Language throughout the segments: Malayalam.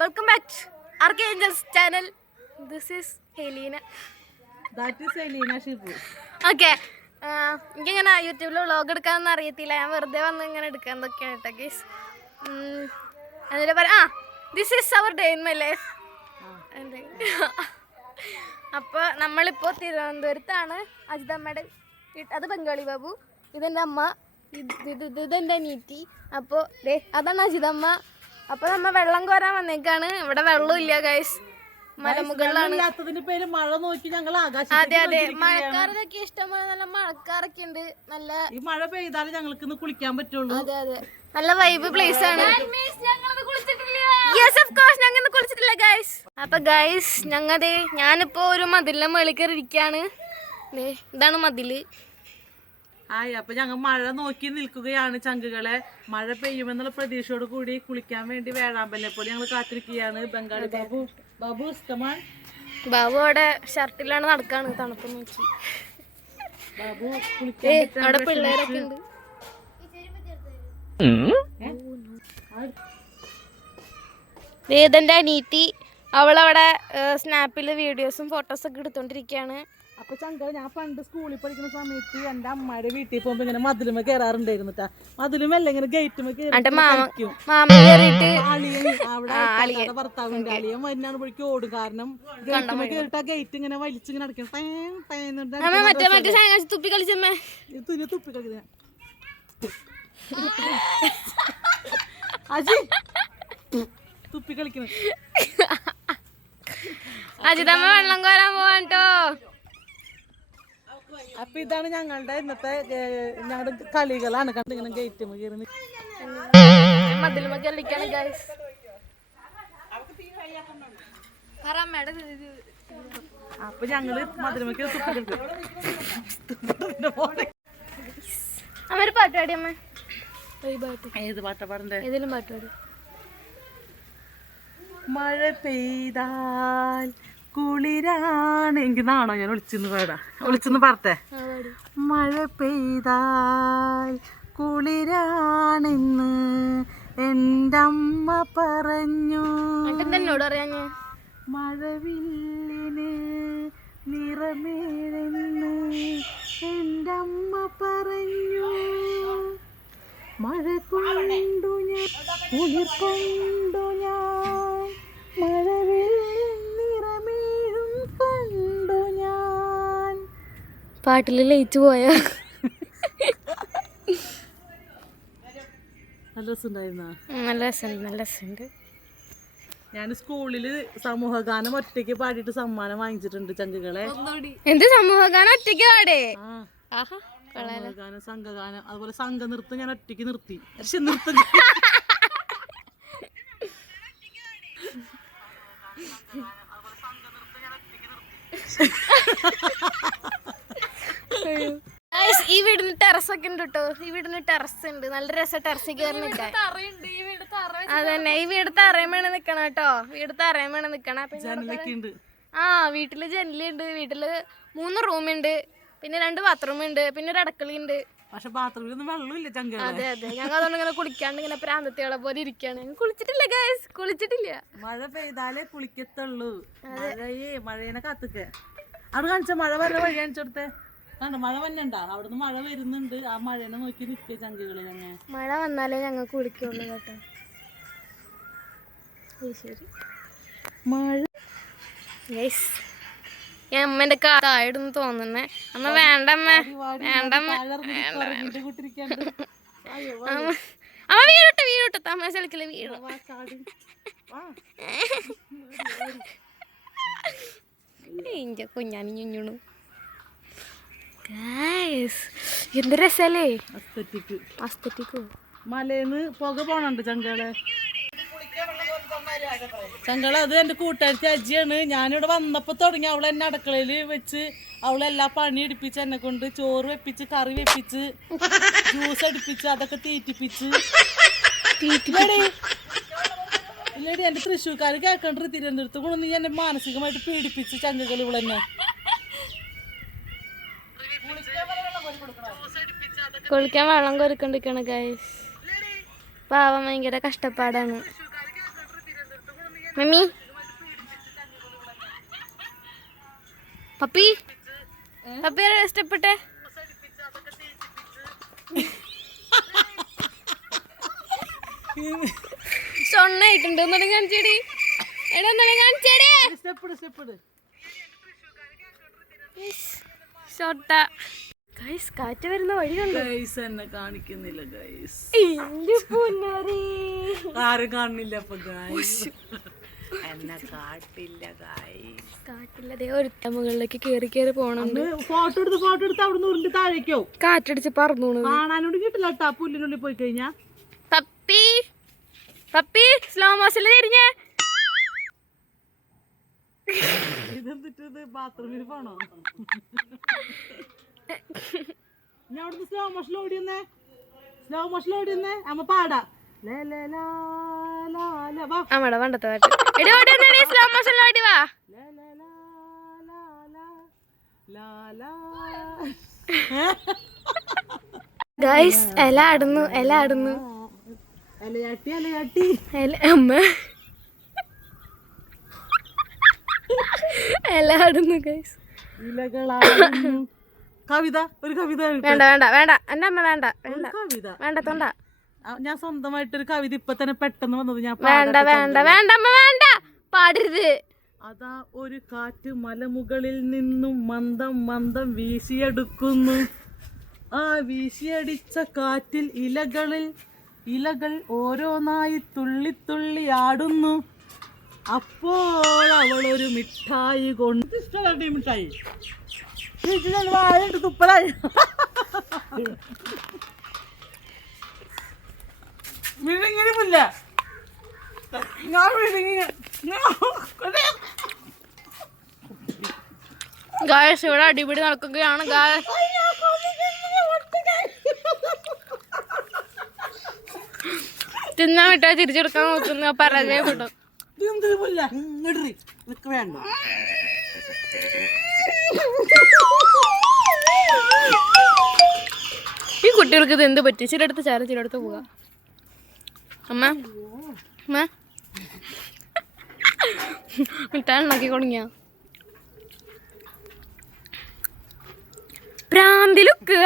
Welcome back to Archangel's channel. This is Helena. That is Helena Shibu. Okay. എനിക്കിങ്ങനെ യൂട്യൂബിൽ വ്ളോഗ് എടുക്കാമെന്ന് അറിയത്തില്ല. ഞാൻ വെറുതെ വന്ന് ഇങ്ങനെ എടുക്കാൻ എന്തൊക്കെയാണ് കേട്ടോ ഗീസ്. എന്നിട്ട് പറയാം this is our day in my life. അപ്പോൾ നമ്മളിപ്പോൾ തിരുവനന്തപുരത്താണ്. അജിതമ്മയുടെ അത് ബംഗാളി ബാബു, ഇതെൻ്റെ അമ്മ, ഇതെൻ്റെ അനിയത്തി. അപ്പോൾ അതാണ് അജിതമ്മ. അപ്പോൾ നമ്മൾ വെള്ളം കോരാൻ വന്നേക്കാണ്. ഇവിടെ വെള്ളമില്ല ഗൈസ്, മലമുകളിലാണ്. അതെ അതെ, മഴക്കാരൊക്കെ ഇഷ്ടംപോലെ നല്ല മഴക്കാരൊക്കെ ഉണ്ട്. നല്ല ഈ മഴ പെയ്താലും ഞങ്ങൾക്ക് കുളിക്കാൻ പറ്റുള്ളൂ. അതെ അതെ, നല്ല വൈബ് പ്ലേസ് ആണ്. യെസ് ഓഫ് കോഴ്സ്, ഞങ്ങൾ കുളിച്ചിട്ടില്ല ഗൈസ്. അപ്പൊ ഗൈസ് ഞാനിപ്പോ ഒരു മതിലിന്റെ മുകളിൽ കയറി ഇരിക്കാണ്. ഇതാണ് മതില്. അപ്പൊ ഞങ്ങൾ മഴ നോക്കി നിൽക്കുകയാണ് ചങ്കുകളെ. മഴ പെയ്യുമെന്നുള്ള പ്രതീക്ഷയോട് കൂടി കുളിക്കാൻ വേണ്ടി വേഴാമ്പലിനെ പോലെ ഞങ്ങൾ കാത്തിരിക്കുകയാണ്. ബംഗാളി ബാബു ബാബു ഇഷ്ടമാൻ ബാബു അവിടെ ഷർട്ടിലാണ് നടക്കാണ്, തണുപ്പ് നോക്കി. ബാബു അവിടെ പിള്ളേരൊക്കെ ഉണ്ട്. വേദന്റെ അനീറ്റി അവളവിടെ സ്നാപ്പിൽ വീഡിയോസും ഫോട്ടോസൊക്കെ എടുത്തോണ്ടിരിക്കുകയാണ്. അപ്പൊ ചങ്ക, ഞാൻ പണ്ട് സ്കൂളിൽ പഠിക്കുന്ന സമയത്ത് എന്റെ അമ്മയുടെ വീട്ടിൽ പോകുമ്പോ ഇങ്ങനെ മതിലുമ കയറാറുണ്ടായിരുന്നിട്ടാ. മതിലുമല്ല ഇങ്ങനെ ഗേറ്റുമ അവിടെ ഭർത്താവിന്റെ അളിയൻ വന്നാണ് പോയിക്ക് ഓടും. കാരണം ഗേറ്റുമ കേട്ടാ ഗേറ്റ് ഇങ്ങനെ വലിച്ചിങ്ങനെ അടയ്ക്കണം. തുപ്പി കളിച്ചമ്മേ, തുപ്പി കളിക്കുന്ന അജി തുപ്പി കളിക്കണം. അജിതമ്മ വെള്ളം കോരാൻ പോവാട്ടോ. അപ്പൊ ഇതാണ് ഞങ്ങളുടെ ഇന്നത്തെ ഞങ്ങളുടെ കളികളാണ്. കണ്ട് ഇങ്ങനെ ഗേറ്റ് അപ്പൊ ഞങ്ങള് മധുരമൊക്കെ അമ്മ പാട്ട് പാടി. അമ്മ ഏത് പാട്ടാ പാടണ്ടേ? ഏതെങ്കിലും പാട്ട് പാടി. മഴ പെയ്താൽ കുളിരാണ്. എനിക്ക് നാണോ ഞാൻ ഒളിച്ചെന്ന് പാടാ, ഒളിച്ചെന്ന് പാടത്തെ. മഴ പെയ്താൽ കുളിരാണെന്ന് എൻ്റെ അമ്മ പറഞ്ഞു. എന്നോട് അറിയാൻ മഴവില്ലിന് നിറമേണെന്ന് എൻ്റെ അമ്മ പറഞ്ഞു. മഴ കൊണ്ടു ഞാൻ കുളിർ കൊണ്ടു ഞാൻ മഴവില്ലിൻ നിറമേഴും കണ്ടു ഞാൻ. പാട്ടിൽ ലയിച്ചു പോയാ. നല്ല രസമുണ്ടായിരുന്ന? നല്ല രസമുണ്ട്, നല്ല രസമുണ്ട്. ഞാൻ സ്കൂളില് സമൂഹഗാനം ഒറ്റയ്ക്ക് പാടിയിട്ട് സമ്മാനം വാങ്ങിച്ചിട്ടുണ്ട് ചങ്കുകളെ. എന്ത് സമൂഹഗാനം ഒറ്റയ്ക്ക് പാടേ? സമൂഹഗാനം, സംഘഗാനം, അതുപോലെ സംഘനൃത്തം ഞാൻ ഒറ്റയ്ക്ക് നിർത്തി. പക്ഷെ നൃത്തം ഈ വീടിന് ടെറസൊക്കെ ഉണ്ട് കേട്ടോ. ഈ വീടിന് ടെറസ് ഉണ്ട്, നല്ല രസം ടെറസിൽ കയറി നിൽക്കാൻ. അതന്നെ, ഈ വീട് തറയും വേണം നിക്കണം കേട്ടോ. വീട് തറയും വേണം നിക്കണം. വീട്ടില് ജനലുണ്ട്. വീട്ടില് 3 റൂമുണ്ട്, പിന്നെ 2 ബാത്റൂം ഉണ്ട്, പിന്നെ ഒരു അടുക്കളയുണ്ട്. പക്ഷെ ബാത്റൂമിലൊന്നും വെള്ളമില്ല ചങ്ക. അതെ അതെ, ഞങ്ങൾ അതുകൊണ്ട് ഇങ്ങനെ കുളിക്കാണ്ട് ഇങ്ങനെ പ്രാന്തത്തികളെ പോലെ ഇരിക്കാണ്. കുളിച്ചിട്ടില്ല ഗൈസ്, കുളിച്ചിട്ടില്ല. മഴ പെയ്താലേ കുളിക്കത്തുള്ളൂ. മഴേനെ കാത്തുക്കെ അവിടെ കാണിച്ച മഴ വരെ വഴി കാണിച്ചു കൊടുത്തേ. കണ്ടോ മഴ വന്നണ്ടാ, അവിടുന്ന് മഴ വരുന്നുണ്ട്. ആ മഴേനെ നോക്കി നിൽക്കുക ചങ്കുകള്. ഞങ്ങൾ മഴ വന്നാലേ ഞങ്ങൾ കുളിക്കുള്ളൂ കേട്ടോ. ശരി, മഴ ഗൈസ്. ഞാൻ അമ്മേന്റെ കായിടുന്ന് തോന്നുന്നേ. അമ്മ വേണ്ടമ്മ, വേണ്ടമ്മ, അമ്മ വീടട്ടെ, വീടട്ടെ. തമാശ കളിക്കല്ലേ, വീട്. ഇഞ്ച കുഞ്ഞാനി ഞുഞ്ഞുണു. എന്ത് രസല്ലേ. അസ്തറ്റിക്കോ മലേന്ന് പുക പോണുണ്ട് ചങ്കളെ. ചങ്കള അത് എൻ്റെ കൂട്ടുകാരി അജിയാണ്. ഞാനിവിടെ വന്നപ്പോൾ തുടങ്ങി അവൾ എന്നെ അടുക്കളയിൽ വെച്ച് അവളെല്ലാ പണി എടുപ്പിച്ച് എന്നെ കൊണ്ട് ചോറ് വെപ്പിച്ച്, കറി വെപ്പിച്ച്, ജ്യൂസ് അടിപ്പിച്ച്, അതൊക്കെ തീറ്റിപ്പിച്ച്. ഇല്ലേടി, എൻ്റെ തൃശ്ശൂർക്കാർ കേൾക്കണ്ട തിരുവനന്തപുരത്ത് കൊണ്ട് നീ എന്നെ മാനസികമായിട്ട് പീഡിപ്പിച്ച് ചങ്കുകൾ ഇവളെന്നെ. കുളിക്കാൻ വെള്ളം കൊരുക്കൊണ്ടിരിക്കണം ഗൈസ്. പാവം ഭയങ്കര കഷ്ടപ്പാടാണ്. മമ്മി പപ്പി പപ്പി ഇഷ്ടപ്പെട്ടെ സൊണ്ണായിട്ടുണ്ട് ഒന്നും കാണിച്ചേടി എടാ ഒന്നും കാണിച്ചേടി ഷോട്ട ഗൈസ് കാറ്റ് വരുന്ന വഴി കണ്ടോ ഗൈസ് എന്നെ കാണിക്കുന്നില്ല ഗൈസ് ആരും കാണുന്നില്ല അപ്പൊ ഗൈസ് എന്നെ കാട്ടില്ല ഗൈസ് കാറ്റില്ല ദേ ഒരുത്ത മുകളിലേക്ക് കേറി കേറി പോണുണ്ട് ഫോട്ടോ എടുത്ത് അവിടെ ഉരുണ്ട് താഴേക്കോ കാറ്റടിച്ച് പറന്നു കാണാനോട് കിട്ടില്ല കേട്ടോ പുല്ലിനുള്ളിൽ പോയി കഴിഞ്ഞാ പപ്പി പപ്പി സ്ലോ മോഷനിൽ തിരിഞ്ഞേ ഇതെന്തിട്ട് ബാത്റൂമിൽ പോണോ ഞാൻ അവിടുന്ന് സ്ലോ മോഷൻ ഓടിയെന്നേ അമ്മ പാടാ അമ്മടെ പണ്ടത്തെ പാട്ട് സ്ലോ മോഷനിൽ ഓടി വാ ഗൈസ് എല ആടുന്നു അമ്മ എല ആടുന്നു ഗൈസ് കവിത ഒരു കവിത വേണ്ട വേണ്ട വേണ്ട എന്റെ അമ്മ വേണ്ട വേണ്ട കവിത വേണ്ട തൊണ്ട ഞാൻ സ്വന്തമായിട്ടൊരു കവിത ഇപ്പൊ തന്നെ പെട്ടെന്ന് വന്നത് ഞാൻ വേണ്ട വേണ്ട വേണ്ട അമ്മ വേണ്ട പാടരുത് അതാ ഒരു കാറ്റ് മലമുകളിൽ നിന്നും മന്ദം മന്ദം വീശിയെടുക്കുന്നു ആ വീശിയടിച്ച കാറ്റിൽ ഇലകൾ ഓരോന്നായി തുള്ളി തുള്ളി ആടുന്നു അപ്പോൾ അവളൊരു മിഠായി കൊണ്ട് ഇഷ്ടമല്ല മിഠായി വായിട്ട് തുപ്പലായി വിഴുങ്ങില്ല ഞാൻ ഗായസ് ഇവിടെ അടിപിടി നടക്കുകയാണ് ഗായസ് തിന്നാൻ വിട്ടാൽ തിരിച്ചെടുക്കാൻ നോക്കുന്ന പരാജയപ്പെട്ടു വേണ്ട ഈ കുട്ടികൾക്ക് ഇത് എന്ത് പറ്റി ചിലടുത്ത് ചാര ചിലടുത്ത് പോവാ അമ്മ അമ്മ മിഠായി ഉണ്ടാക്കി തുടങ്ങിയ പ്രാന്തി ലുക്ക്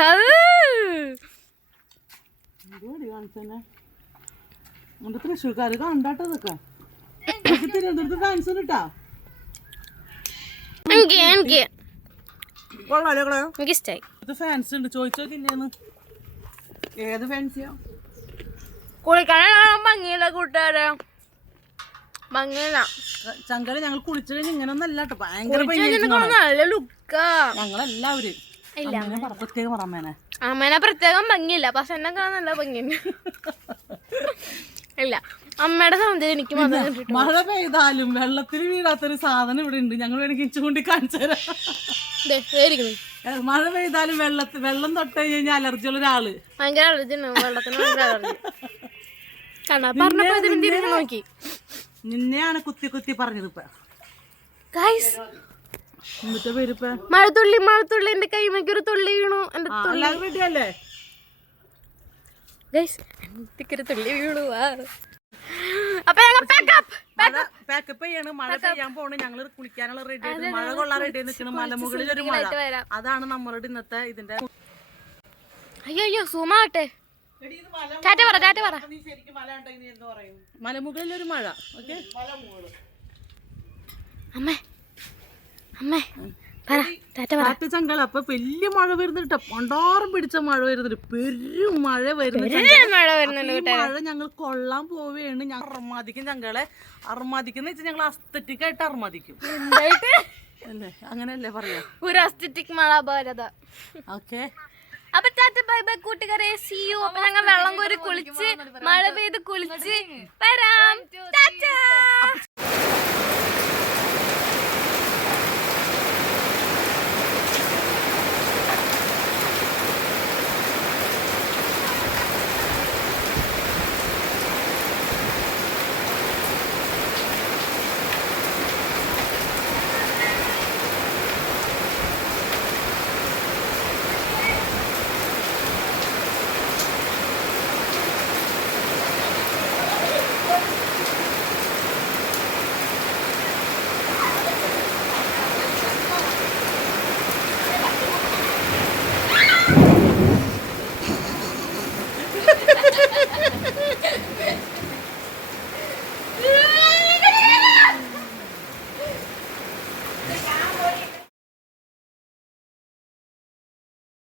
തൃശ്ശൂർക്കാര് കണ്ടാട്ടോ ഇതൊക്കെ തിരുവനന്തപുരത്ത് ഫാൻസ് കിട്ടാ എനിക്ക് ഇഷ്ടായി ഇത് ഫാൻസ് ഉണ്ട് ചോദിച്ചോക്കില്ലേന്ന് ഏത് ഫാൻസിയാ കുളിക്കാൻ ഭംഗിയില്ല കൂട്ടുകാരെ ഭംഗിയില്ല ചങ്കര ഞങ്ങൾ കുളിച്ചു കഴിഞ്ഞാൽ ഇങ്ങനെ ഒന്നല്ല കേട്ടോ ഭയങ്കര നല്ല ലുക്കാ ഞങ്ങളെല്ലാവരും പ്രത്യേകം അമ്മേനെ അമ്മേനെ പ്രത്യേകം ഭംഗിയില്ല പക്ഷെ എന്നെ കാണാൻ നല്ല ഭംഗിയുണ്ട് ഇല്ല അമ്മയുടെ സൗന്ദര്യം എനിക്ക് മാത്രം മഴ പെയ്താലും വെള്ളത്തിൽ വീഴാത്തൊരു സാധനം ഇവിടെ ഉണ്ട് ഞങ്ങൾ വേണമെങ്കിൽ ചൂണ്ടി കാണിച്ചു തരാം മഴ പെയ്താലും വെള്ളം തൊട്ട് കഴിഞ്ഞാൽ അലർജി ഉള്ള ഒരാള് ഭയങ്കര അലർജി വെള്ളത്തിന് ഭയങ്കര അലർജി പറഞ്ഞപ്പോ നോക്കി നിന്നെയാണ് കുത്തി കുത്തി പറഞ്ഞത് ഇപ്പൊ എന്നിട്ട് പേരിപ്പ മഴത്തുള്ളി എന്റെ കൈമയ്ക്ക് ഒരു തുള്ളി വീണു എല്ലാവരും റെഡിയല്ലേ ഒരു തുള്ളി വീണു അപ്പൊ പാക്കപ്പ് ചെയ്യാണ് മഴ പെയ്യാൻ പോണ് ഞങ്ങള് കുളിക്കാനുള്ള റെഡി ആയിട്ട് മഴ കൊള്ളാൻ റെഡി ആയി നിൽക്കണം മലമുകളിൽ ഒരു മഴ അതാണ് നമ്മളുടെ ഇന്നത്തെ ഇതിന്റെ അയ്യോ സൂമാട്ടെ മലമുകളിൽ ഒരു മഴ അമ്മേ അമ്മേ ചങ്കള അപ്പൊ വലിയ മഴ വരുന്നുണ്ട് പണ്ടാറും പിടിച്ച മഴ വരുന്നുണ്ട് പെരും മഴ വരുന്നുണ്ട് മഴ ഞങ്ങൾ കൊള്ളാൻ പോവുകയാണ് ഞങ്ങൾ അർമാദിക്കും ചങ്കളെ അർമാദിക്കുന്ന വെച്ചാൽ ഞങ്ങൾ അസ്തറ്റിക് ആയിട്ട് അർമാദിക്കും അല്ലേ അങ്ങനെയല്ലേ പറയാ ഒരു അസ്തറ്റിക് മഴ ഭാരത ഓക്കെ അപ്പൊ ബൈ ബൈ കൂട്ടുകാരെ സീ യു അപ്പൊ ഞങ്ങൾ വെള്ളം കോരി കുളിച്ച് മഴ പെയ്ത് കുളിച്ച് വരാം.